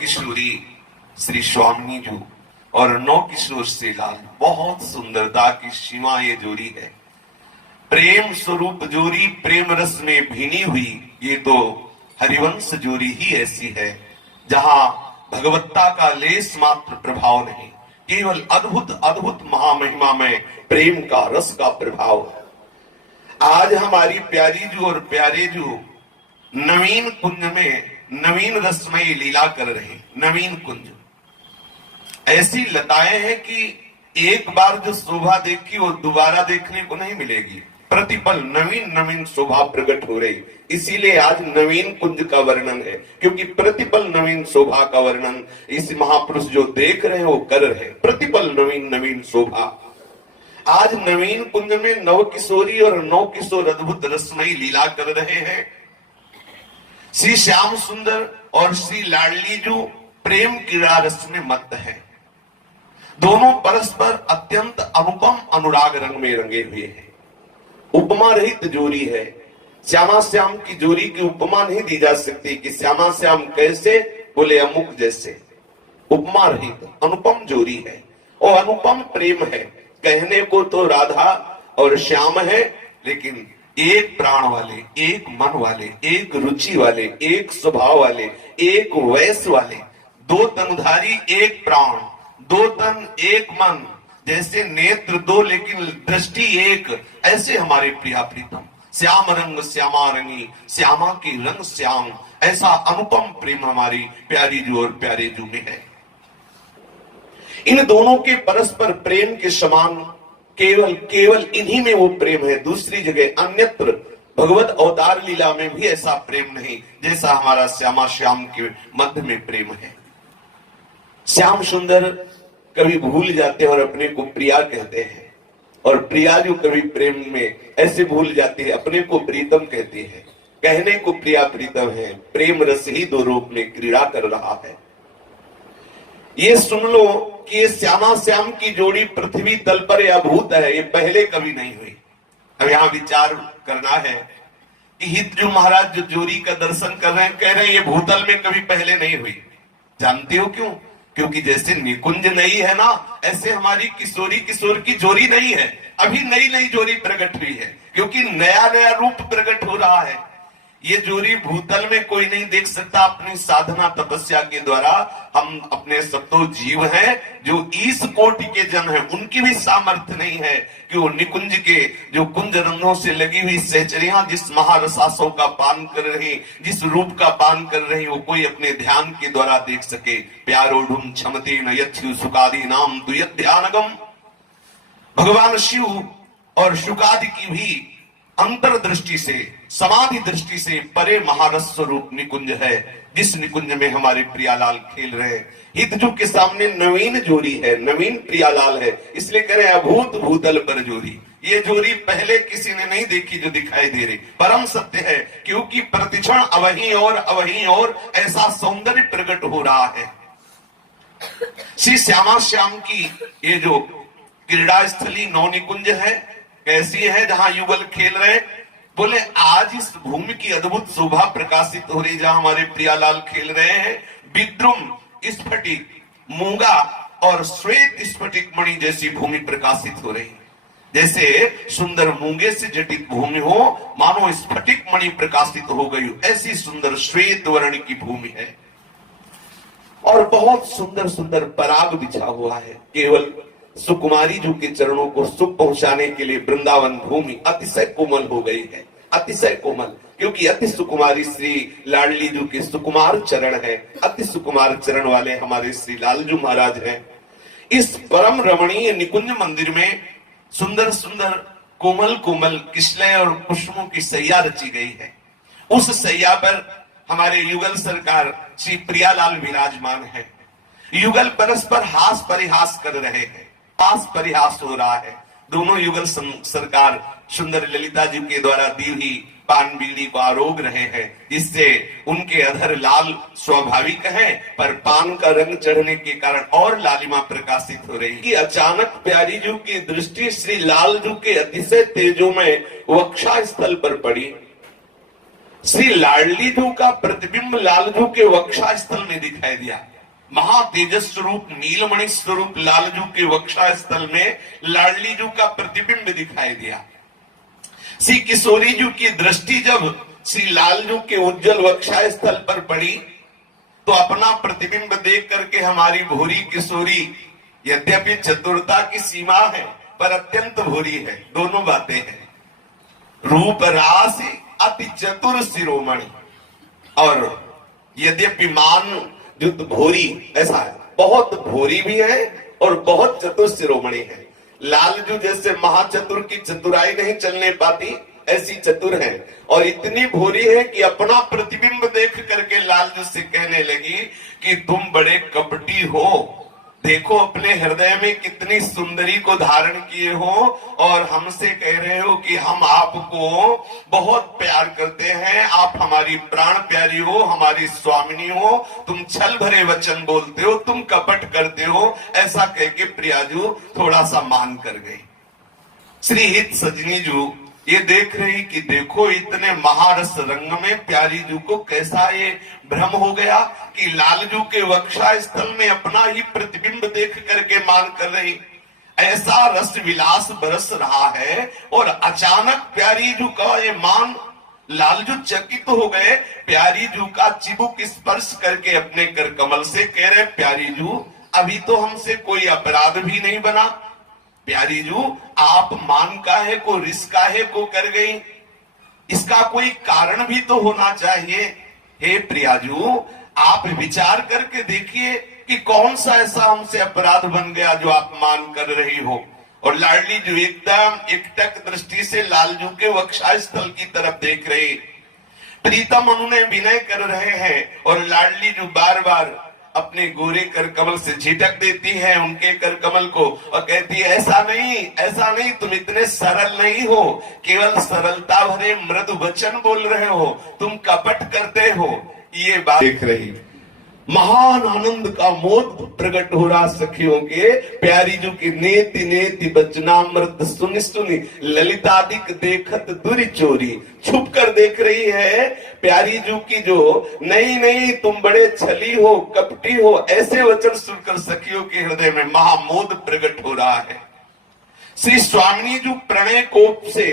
किशोरी श्री स्वामिनी जी और नौ किशोर श्री लाल, बहुत सुंदरता की सीमा ये जोड़ी है। प्रेम स्वरूप जोड़ी प्रेम रस में भीनी हुई ये तो हरिवंश जोड़ी ही ऐसी है जहां भगवत्ता का लेस मात्र प्रभाव नहीं, केवल अद्भुत अद्भुत महामहिमा में प्रेम का रस का प्रभाव है। आज हमारी प्यारी जू और प्यारे जू नवीन कुंज में नवीन रसमयी लीला कर रहे। नवीन कुंज ऐसी लताएं हैं कि एक बार जो शोभा देखी वो दोबारा देखने को नहीं मिलेगी। प्रतिपल नवीन नवीन शोभा प्रकट हो रही, इसीलिए आज नवीन कुंज का वर्णन है, क्योंकि प्रतिपल नवीन शोभा का वर्णन इस महापुरुष जो देख रहे हैं वो कर रहे हैं। प्रतिपल नवीन नवीन शोभा। आज नवीन कुंज में नव किशोरी और नौ किशोर अद्भुत रसमयी लीला कर रहे हैं। श्री श्याम सुंदर और श्री लाडली जो प्रेम क्रीड़ा रस में मत्त है। दोनों परस्पर अत्यंत अनुपम अनुराग रंग में रंगे हुए हैं। उपमा रहित जोड़ी है। श्यामा श्याम की जोड़ी की उपमा नहीं दी जा सकती कि श्यामा श्याम कैसे, बोले अमुक जैसे। उपमा रहित अनुपम जोड़ी है और अनुपम प्रेम है। कहने को तो राधा और श्याम है, लेकिन एक प्राण वाले, एक मन वाले, एक रुचि वाले, एक स्वभाव वाले, एक वैस वाले, दो तनधारी एक प्राण, दो तन एक मन, जैसे नेत्र दो लेकिन दृष्टि एक, ऐसे हमारे प्रिया प्रीतम। श्याम रंग श्यामा रंगी, श्यामा की रंग श्याम, ऐसा अनुपम प्रेम हमारी प्यारी जू और प्यारे जू में है। इन दोनों के परस्पर प्रेम के समान केवल केवल इन्हीं में वो प्रेम है। दूसरी जगह अन्यत्र भगवत अवतार लीला में भी ऐसा प्रेम नहीं जैसा हमारा श्यामा श्याम के मध्य में प्रेम है। श्याम सुंदर कभी भूल जाते हैं और अपने को प्रिया कहते हैं, और प्रिया जो कभी प्रेम में ऐसे भूल जाती है, अपने को प्रीतम कहती है। कहने को प्रिया प्रीतम है, प्रेम रस ही दो रूप में क्रीड़ा कर रहा है। ये सुन लो कि ये श्यामा श्याम की जोड़ी पृथ्वी तल पर अभूत है, ये पहले कभी नहीं हुई। अब यहां विचार करना है कि हितजू महाराज जो जोड़ी का दर्शन कर रहे हैं, कह रहे हैं ये भूतल में कभी पहले नहीं हुई। जानते हो क्यों? क्योंकि जैसे निकुंज नई है ना, ऐसे हमारी किशोरी किशोर की जोड़ी नहीं है। अभी नई नई जोड़ी प्रकट हुई है, क्योंकि नया नया रूप प्रकट हो रहा है। ये जोड़ी भूतल में कोई नहीं देख सकता। अपनी साधना तपस्या के द्वारा हम अपने सप्तो जीव हैं जो इस कोटि के जन हैं, उनकी भी सामर्थ्य नहीं है कि वो निकुंज के जो कुंज रंगों से लगी हुई सहचरियां जिस महारसासों का पान कर रही, जिस रूप का पान कर रही, वो कोई अपने ध्यान के द्वारा देख सके। प्यारोढ़ुम क्षमते न यथ्यु सुकादि नाम दुयत ध्यानगम। भगवान शिव और शुकादि की भी अंतर्दृष्टि से, समाधि दृष्टि से परे महारस स्वरूप निकुंज है, जिस निकुंज में हमारे प्रियालाल खेल रहे हैं। हितजू के सामने नवीन जोड़ी है, नवीन प्रियालाल है, इसलिए कह रहे हैं अभूत भूतल पर जोड़ी। ये जोड़ी पहले किसी ने नहीं देखी जो दिखाई दे रही। परम सत्य है, क्योंकि प्रतिक्षण अवहीं और ऐसा सौंदर्य प्रकट हो रहा है। श्री श्यामा श्याम की ये जो क्रीड़ा स्थली नौ निकुंज है, कैसी है जहां युगल खेल रहे। बोले आज इस भूमि की अद्भुत शोभा प्रकाशित हो रही, जहां हमारे प्रियालाल खेल रहे हैं। विद्रुम स्फटिक, मूंगा और श्वेत स्फटिक मणि जैसी भूमि प्रकाशित हो रही। जैसे सुंदर मूंगे से जटित भूमि हो, मानो स्फटिक मणि प्रकाशित हो गई, ऐसी सुंदर श्वेत वर्ण की भूमि है। और बहुत सुंदर सुंदर पराग बिछा हुआ है। केवल सुकुमारी जी के चरणों को सुख पहुंचाने के लिए वृंदावन भूमि अतिशय कोमल हो गई है, अतिशय कोमल, क्योंकि अति सुकुमारी श्री लाडली जी के सुकुमार चरण है। अति सुकुमार चरण वाले हमारे श्री लालजू महाराज हैं। इस परम रमणीय निकुंज मंदिर में सुंदर सुंदर कोमल कोमल किशलय और पुष्पों की सैया रची गई है। उस सैया पर हमारे युगल सरकार श्री प्रियालाल विराजमान है। युगल परस्पर हास परिहास कर रहे हैं, पास परिहास हो रहा है। दोनों युगल सरकार सुंदर ललिता जी के द्वारा दी हुई पान बीड़ी को आरोग रहे हैं, जिससे उनके अधर लाल स्वाभाविक है, पर पान का रंग चढ़ने के कारण और लालिमा प्रकाशित हो रही कि अचानक प्यारी जू की दृष्टि श्री लाल जू के अतिशय तेजो में वक्षा स्थल पर पड़ी। श्री लाडलीजू का प्रतिबिंब लालजू के वक्षा स्थल में दिखाई दिया। महातेजस स्वरूप नीलमणि स्वरूप लालजू के वक्षा स्थल में लाडलीजू का प्रतिबिंब दिखाई दिया। श्री किशोरी जू की दृष्टि जब श्री लालजू के उज्जवल वक्षा स्थल पर पड़ी तो अपना प्रतिबिंब देख करके हमारी भोरी किशोरी यद्यपि चतुरता की सीमा है पर अत्यंत भोरी है। दोनों बातें हैं, रूप राशि अति चतुर शिरोमणि, और यद्यपि मान जो भोरी ऐसा है, बहुत भोरी भी है और बहुत चतुर शिरोमणि है। लालजू जैसे महाचतुर की चतुराई नहीं चलने पाती ऐसी चतुर है, और इतनी भोरी है कि अपना प्रतिबिंब देख करके लालजू से कहने लगी कि तुम बड़े कपटी हो। देखो अपने हृदय में कितनी सुंदरी को धारण किए हो और हमसे कह रहे हो कि हम आपको बहुत प्यार करते हैं, आप हमारी प्राण प्यारी हो, हमारी स्वामिनी हो, तुम छल भरे वचन बोलते हो, तुम कपट करते हो। ऐसा कह के प्रियाजू थोड़ा सा मान कर गई। श्री हित सजनी जू ये देख रही कि देखो इतने महारस रंग में प्यारी जू को कैसा ये भ्रम हो गया कि लालजू के वक्षा स्थल में अपना ही प्रतिबिंब देख करके मान कर रही। ऐसा रस विलास बरस रहा है और अचानक प्यारी जू का ये मान, लालजू चकित हो गए। प्यारी जू का चिबुक स्पर्श करके अपने कर कमल से कह रहे, प्यारी जू अभी तो हमसे कोई अपराध भी नहीं बना। प्यारी जू आप मान काहे को, रिस काहे को कर गई, इसका कोई कारण भी तो होना चाहिए। हे प्रियाजू आप विचार करके देखिए कि कौन सा ऐसा हमसे अपराध बन गया जो आप मान कर रही हो। और लाडली जू एकदम एकटक दृष्टि से लालजू के वक्षा स्थल की तरफ देख रही। प्रीतम उन्होंने विनय कर रहे हैं और लाडली जू बार बार अपने गोरे कर कमल से झिटक देती है उनके कर कमल को और कहती है ऐसा नहीं, तुम इतने सरल नहीं हो, केवल सरलता भरे मृदु वचन बोल रहे हो, तुम कपट करते हो। ये बात देख रही, महान आनंद का मोद प्रकट हो रहा सखियों के। प्यारी जू की नेति नेति बचनामृत सुनि सुनि ललितादिक देखत दुरी चोरी, छुप कर देख रही है प्यारी जू की जो नहीं तुम बड़े छली हो, कपटी हो, ऐसे वचन सुनकर सखियों के हृदय में महामोद प्रकट हो रहा है। श्री स्वामिनी जू प्रणय कोप से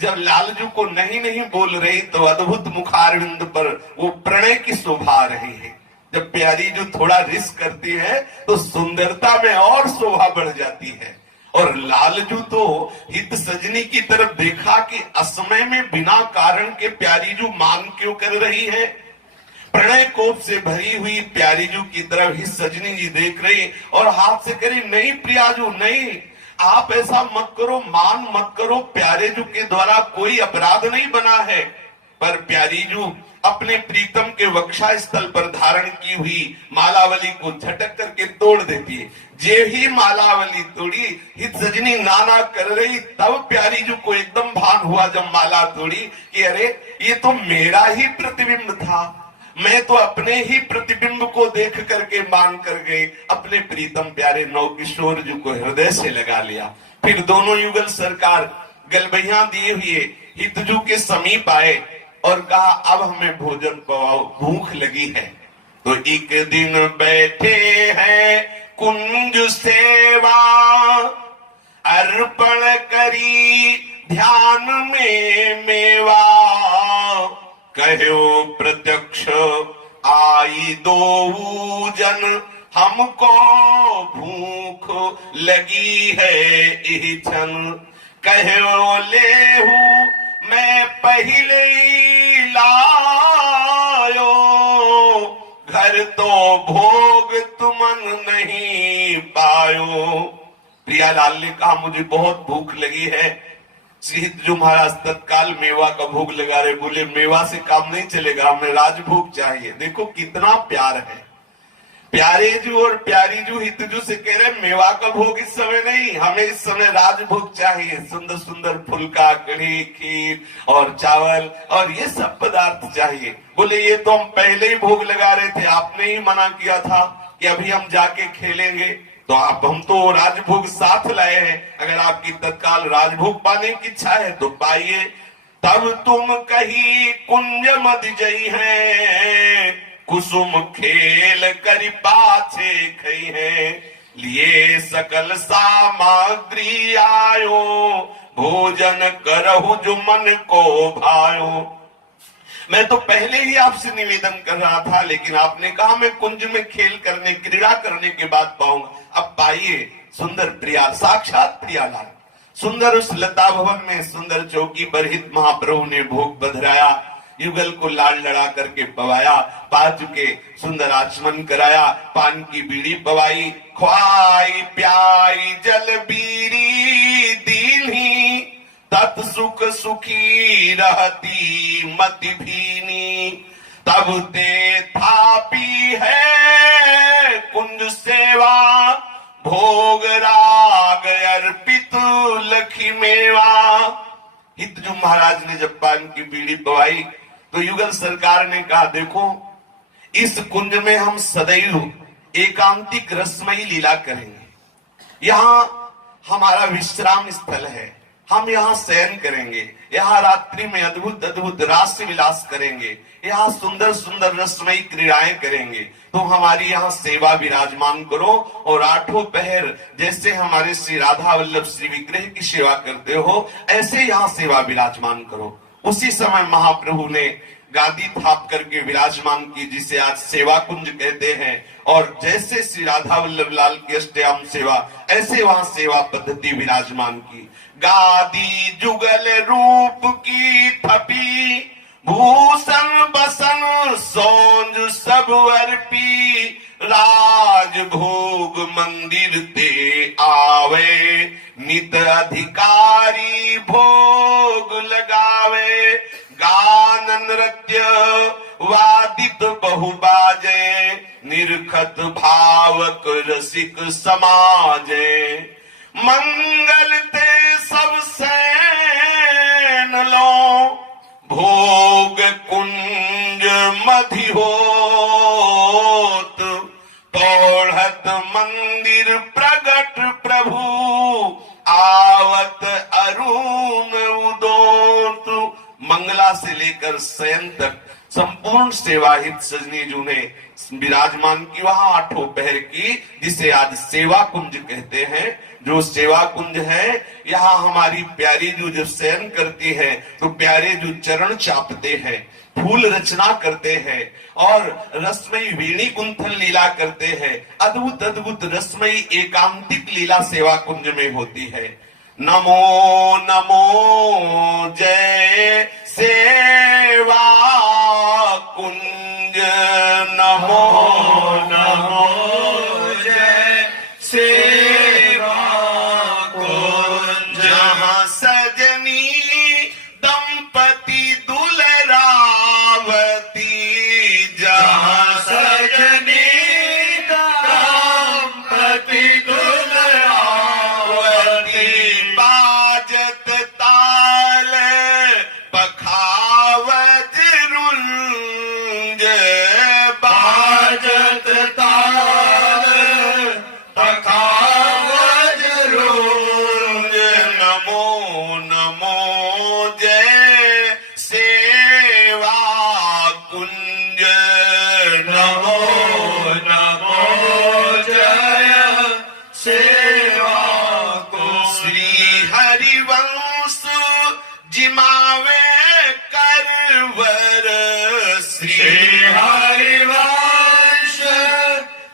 जब लालजू को नहीं बोल रही तो अद्भुत मुखारविंद पर वो प्रणय की शोभा रही है। जब प्यारी जो थोड़ा रिस्क करती है तो सुंदरता में और शोभा बढ़ जाती है। और लालजू तो हित सजनी की तरफ देखा कि असमय में बिना कारण के प्यारी जू मान क्यों कर रही है। प्रणय कोप से भरी हुई प्यारी जू की तरफ हित सजनी जी देख रही और हाथ से करी, नहीं प्रियाजू नहीं, आप ऐसा मत करो, मान मत करो, प्यारे जू के द्वारा कोई अपराध नहीं बना है। पर प्यारी जू अपने प्रीतम के वक्षा स्थल पर धारण की हुई मालावली को झटक करके तोड़ देती है। जे ही मालावली तोड़ी, हित सजनी नाना कर रही, तब प्यारी जू को एकदम भान हुआ जब माला तोड़ी कि अरे ये तो मेरा ही प्रतिबिंब था, मैं तो अपने ही प्रतिबिंब को देख करके मान कर गई। अपने प्रीतम प्यारे नवकिशोर जू को हृदय से लगा लिया। फिर दोनों युगल सरकार गलबैया दिए हुए हितजू के समीप आए और कहा अब हमें भोजन पवाओ, भूख लगी है। तो एक दिन बैठे हैं कुंज सेवा, अर्पण करी ध्यान में मेवा, कहो प्रत्यक्ष आई दो जन, हमको भूख लगी है इह क्षण, कहो लेहू मैं पहले ही लायो, घर तो भोग तुमन नहीं पायो। प्रियालाल ने कहा मुझे बहुत भूख लगी है। श्री हितजू महाराज तत्काल मेवा का भोग लगा रहे, बोले मेवा से काम नहीं चलेगा, हमें राजभोग चाहिए। देखो कितना प्यार है। प्यारे जू और प्यारी जू हितजू से कह रहे मेवा का भोग इस समय नहीं, हमें इस समय राजभोग चाहिए। सुंदर सुंदर फुल्का, कढ़ी, खीर और चावल और ये सब पदार्थ चाहिए। बोले ये तो हम पहले ही भोग लगा रहे थे, आपने ही मना किया था कि अभी हम जाके खेलेंगे, तो आप हम तो राजभोग साथ लाए हैं। अगर आपकी तत्काल राजभोग पाने की इच्छा है तो पाइए। तब तुम कही कुंज मद जई है, कुसुम खेल करि पाछे खई है, लिए सकल सामग्री आयो, भोजन करहु जो मन को भायो। मैं तो पहले ही आपसे निवेदन कर रहा था, लेकिन आपने कहा मैं कुंज में खेल करने, क्रीड़ा करने के बाद पाऊंगा। अब पाइए सुंदर प्रिया, साक्षात प्रियालाल। सुंदर उस लता भवन में सुंदर चौकी पर हित महाप्रभु ने भोग बधराया, युगल को लाल लड़ा करके पवाया, पा चुके सुंदर आचमन कराया, पान की बीड़ी पवाई, ख्वाई प्याई जल बीरी दीन्ही, तत् सुख सुखी रहती मति भीनी, तब ते थापी है कुंज सेवा, भोग राग अर्पित लखी मेवा। हितजू महाराज ने जब पान की बीड़ी पवाई तो युगल सरकार ने कहा, देखो इस कुंज में हम सदैव एकांतिक रसमयी लीला करेंगे, यहाँ हमारा विश्राम स्थल है, हम यहाँ शयन करेंगे, यहाँ रात्रि में अद्भुत अद्भुत रास विलास करेंगे, यहाँ सुंदर सुंदर रसमयी क्रीड़ाएं करेंगे, तुम हमारी यहाँ सेवा विराजमान करो, और आठों पहर जैसे हमारे श्री राधा वल्लभ श्री विग्रह की सेवा करते हो, ऐसे यहाँ सेवा विराजमान करो। उसी समय महाप्रभु ने गादी थाप करके विराजमान की, जिसे आज सेवा कुंज कहते हैं, और जैसे श्री राधा वल्लभ लाल की अष्टयाम सेवा, ऐसे वहां सेवा पद्धति विराजमान की। गादी जुगल रूप की थपी, भूषण बसन सौंज सब अर्पी, राज भोग मंदिर ते आवे, नित अधिकारी भोग लगावे, गान नृत्य वादित बहु बाजे, निरखत भावक रसिक समाजे, मंगल ते सब सैन लो, भोग कुंज मधि होत, तोड़त मंदिर प्रगट प्रभु, आवत अरुण उदोत। मंगला से लेकर शयन तक संपूर्ण सेवाहित सजनी जू ने विराजमान की वहां आठों पहर की, जिसे आज सेवा कुंज कहते हैं। जो सेवा कुंज है, यहाँ हमारी प्यारी जू जब शयन करती है तो प्यारे जू चरण चापते हैं, फूल रचना करते हैं, और रसमयी वेणी कुंथन लीला करते हैं। अद्भुत अद्भुत रसमयी एकांतिक लीला सेवा कुंज में होती है। नमो नमो जय सेवा कुंज, नमो नमो जय सेवा कुंज, जहाँ सजनी दंपति दुलरावती, जहाँ सजनी दंपति दुलरावती, बाजत ताल पखावज रुंज, बाजत ताल पखावज रुंज, नमो नमो जय सेवा कुंज, नमो नमो जय सेवा कुंज। श्री हरिवंश जिमावे करवर, श्री हरिवंश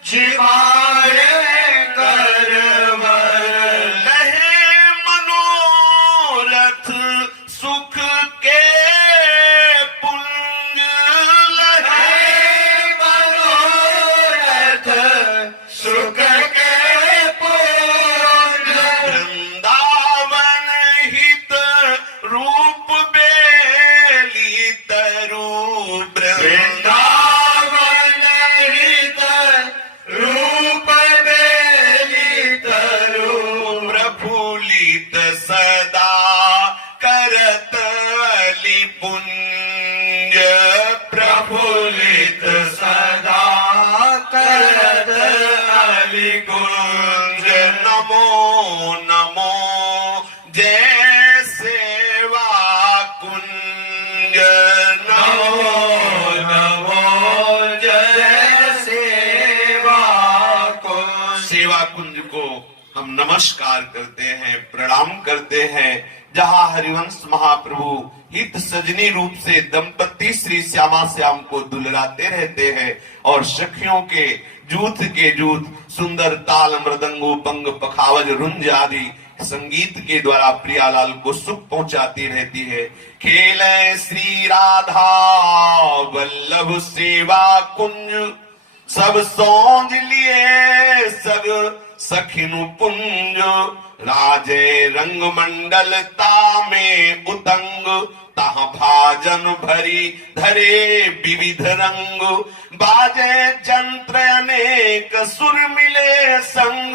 जिमावे करवर, लहे मनोरथ सुख के पुंज, लहे मनोरथ सुख के पुंज, वृंदावन हित रूप बेली तरु, वृंदावन हित रूप बेली तरु, प्रफुल्लित सदा करत अली पुंज, प्रफुल्लित सदा करत अली कुंज, नमो नमो जय सेवा कुंज। सेवा कुंज को हम नमस्कार करते हैं, प्रणाम करते हैं, जहां हरिवंश महाप्रभु हित सजनी रूप से दंपति श्री श्यामा श्याम को दुलराते रहते हैं और सखियों के जूथ के जूथ सुंदर ताल मृदंगो पंग पखावज रुंज आदि संगीत के द्वारा प्रियालाल को सुख पहुंचाती रहती है। खेल श्री राधा वल्लभ सेवा कुंज, सब सौंज लिए सग सखिनु पुंज, राजे रंग मंडलता में उतंग, तह भाजन भरी धरे विविध रंग, बाजे जंत्र अनेक सुर मिले संग,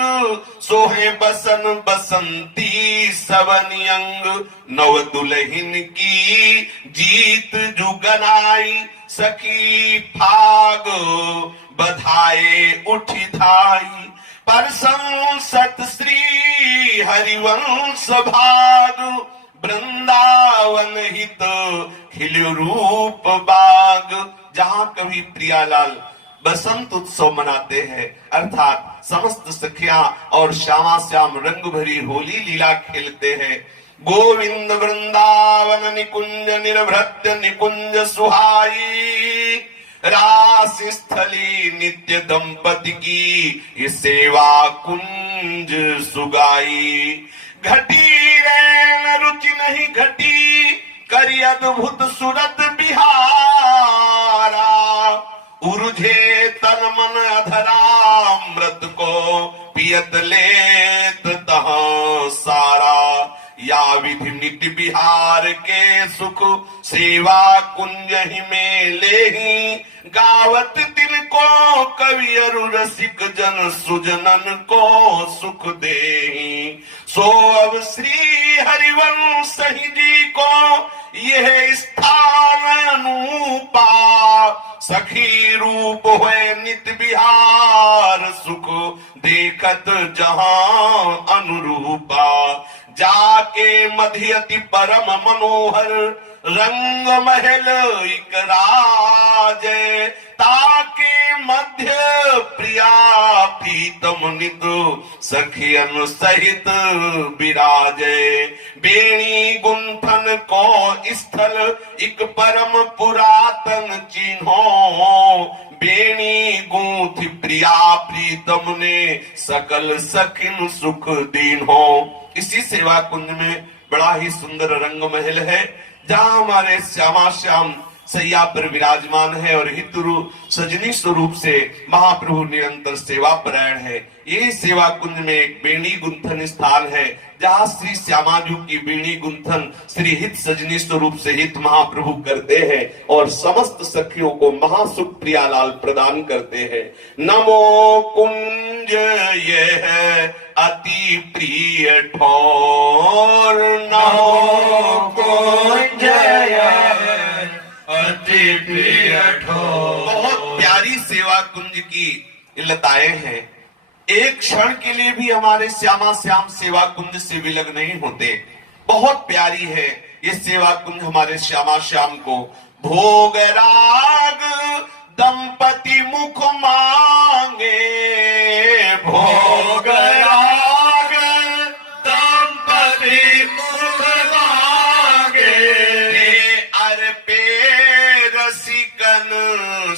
सोहे बसन बसंती सबनी अंग, नव दुल्हिन की जीत जुगनाई, सखी फाग बधाए उठी धाई, पर संसत श्री हरिवंश भाग, वृंदावन हित खिल रूप बाग। जहां कभी प्रियालाल बसंत उत्सव मनाते हैं, अर्थात समस्त सखियां और श्यामा श्याम रंग भरी होली लीला खेलते हैं। गोविंद वृंदावन निकुंज निर्भृत्य निकुंज सुहाई, रास स्थली नित्य दंपति की ये सेवा कुंज सुगाई। घटी रैन रुचि नहीं घटी, करी अद्भुत सुरत बिहारा, उर्झे तन मन अधरामृत को पियत लेत तह सारा। या विधि नित्य बिहार के सुख, सेवा कुंज ही में लेही, गावत दिन को कवि अरु रसिक जन सुजनन को सुख देही। सो अब श्री हरिवंश जी को यह स्थान अनुपा, सखी रूप हुए नित्य बिहार सुख देखत जहां अनुरूपा। जाके मध्यति परम मनोहर रंग महल इक राजे, ताके मध्य प्रिया प्रीतम नित सखियन सहित विराजे। बेणी गुंथन को स्थल इक परम पुरातन चिन्हो, बेणी गूंथ प्रिया प्रीतम ने सकल सखिन सुख दीन्हो। इसी सेवा कुंज में बड़ा ही सुंदर रंग महल है, जहां हमारे श्यामा श्याम सैया पर विराजमान है और हितुरु सजनी स्वरूप से महाप्रभु निरंतर सेवा परायण है। ये सेवा कुंज में एक बेणी गुंथन स्थान है, जहां श्री श्यामाजू की बेणी गुंथन श्री हित सजनी स्वरूप से हित महाप्रभु करते हैं और समस्त सखियों को महासुख प्रियालाल प्रदान करते हैं। नमो कुंज ये है अति प्रिय ठोर, नमो कुंज अति प्रिय ठोर। बहुत प्यारी सेवा कुंज की लताएं हैं, एक क्षण के लिए भी हमारे श्यामा श्याम सेवा कुंज से विलग नहीं होते। बहुत प्यारी है ये सेवा कुंज हमारे श्यामा श्याम को। भोग राग दंपति मुख मांगे, भोग राग दंपति मुख मांगे, अर्पे रसिकन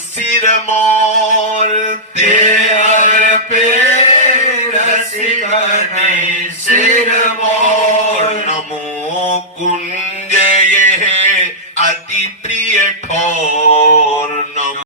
सिर मोर, ते अर्पे रसिकन सिर मोर।